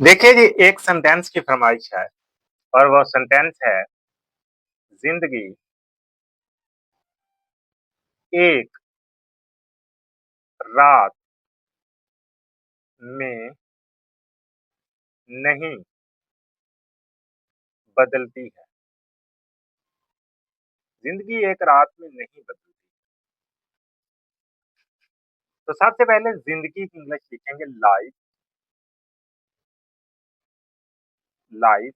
देखिए जी, एक सेंटेंस की फरमाइश है और वो सेंटेंस है ज़िंदगी एक रात में नहीं बदलती है। ज़िंदगी एक रात में नहीं बदलती। तो सबसे पहले ज़िंदगी की इंग्लिश लिखेंगे लाइफ़, लाइफ़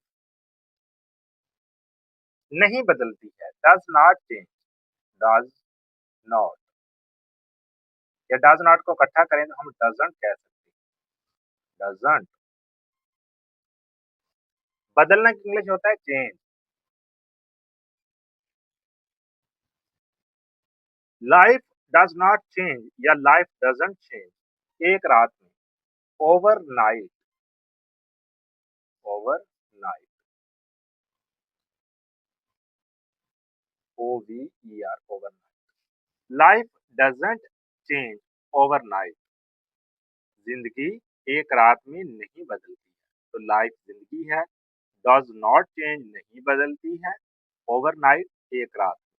नहीं बदलती है, does not change, does not या डज़ नॉट को इकट्ठा करें तो हम डज़न्ट कह सकते हैं, डज़न्ट। बदलना की इंग्लिश होता है change. Life does not change या लाइफ़ डज़न्ट चेंज एक रात में, overnight, overnight, OVER, overnight. Life doesn't change overnight. जिंदगी एक रात में नहीं बदलती है। तो लाइफ जिंदगी है, डज नॉट चेंज नहीं बदलती है, ओवरनाइट एक रात में।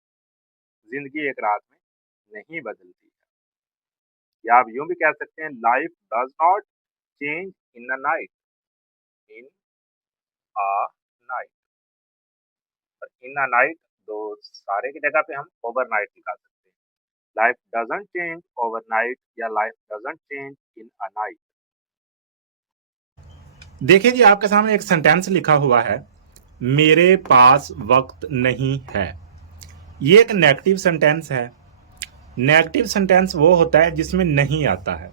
जिंदगी एक रात में नहीं बदलती है। या आप यूं भी कह सकते हैं life does not change in a night, in a night. और इन अ नाइट दो सारे की जगह पे हम ओवरनाइट निकाल सकते हैं। लाइफ डजंट चेंज ओवरनाइट या life doesn't change in a night. देखिए जी, आपके सामने एक सेंटेंस लिखा हुआ है, मेरे पास वक्त नहीं है। ये एक नेगेटिव सेंटेंस है। नेगेटिव सेंटेंस वो होता है जिसमें नहीं आता है।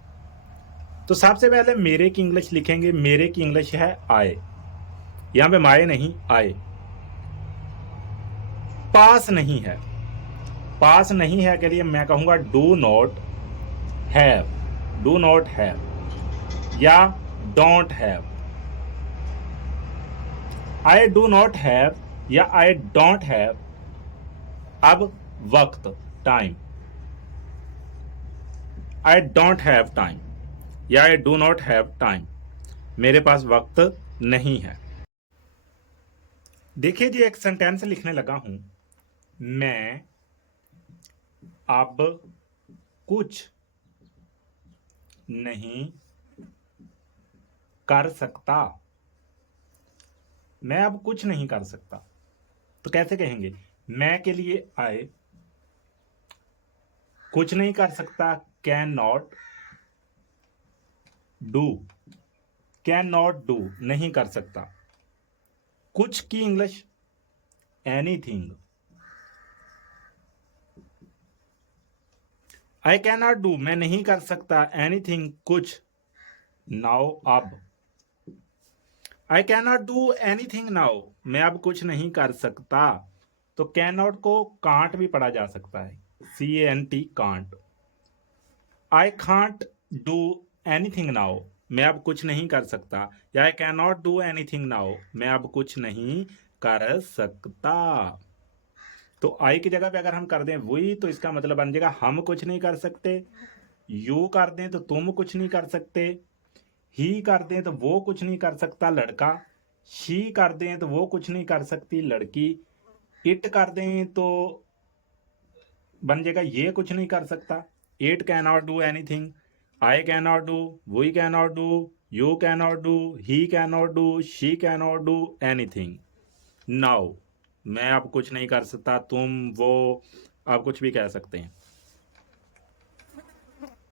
तो सबसे पहले मेरे की इंग्लिश लिखेंगे। मेरे की इंग्लिश है आए। यहां पे माए नहीं, आए। पास नहीं है। पास नहीं है के लिए मैं कहूंगा do not have, do not have या don't have. I do not have या आई डोंट हैव। अब वक्त, time, I don't have time या I do not have time. मेरे पास वक्त नहीं है। देखिए जी, एक सेंटेंस लिखने लगा हूं, मैं अब कुछ नहीं कर सकता। मैं अब कुछ नहीं कर सकता। तो कैसे कहेंगे? मैं के लिए आए, कुछ नहीं कर सकता can not do, can not do नहीं कर सकता। कुछ की English anything. I can not do मैं नहीं कर सकता एनीथिंग कुछ, नाउ अब। आई can not do anything now मैं अब कुछ नहीं कर सकता। तो कैन नॉट को कांट भी पढ़ा जा सकता है, CANT, can't. I can't do anything now मैं अब कुछ नहीं कर सकता, या आई can not do anything now मैं अब कुछ नहीं कर सकता। तो आई की जगह पे अगर हम कर दें वही, तो इसका मतलब बन जाएगा हम कुछ नहीं कर सकते। यू कर दें तो तुम कुछ नहीं कर सकते। ही कर दें तो वो कुछ नहीं कर सकता, लड़का। शी कर दें तो वो कुछ नहीं कर सकती, लड़की। इट कर दें तो बन जाएगा ये कुछ नहीं कर सकता, it can not do anything. I can not do, we can not do, you can not do, he can not do, she can not do anything. Now मैं अब कुछ नहीं कर सकता, तुम, वो, आप कुछ भी कह सकते हैं।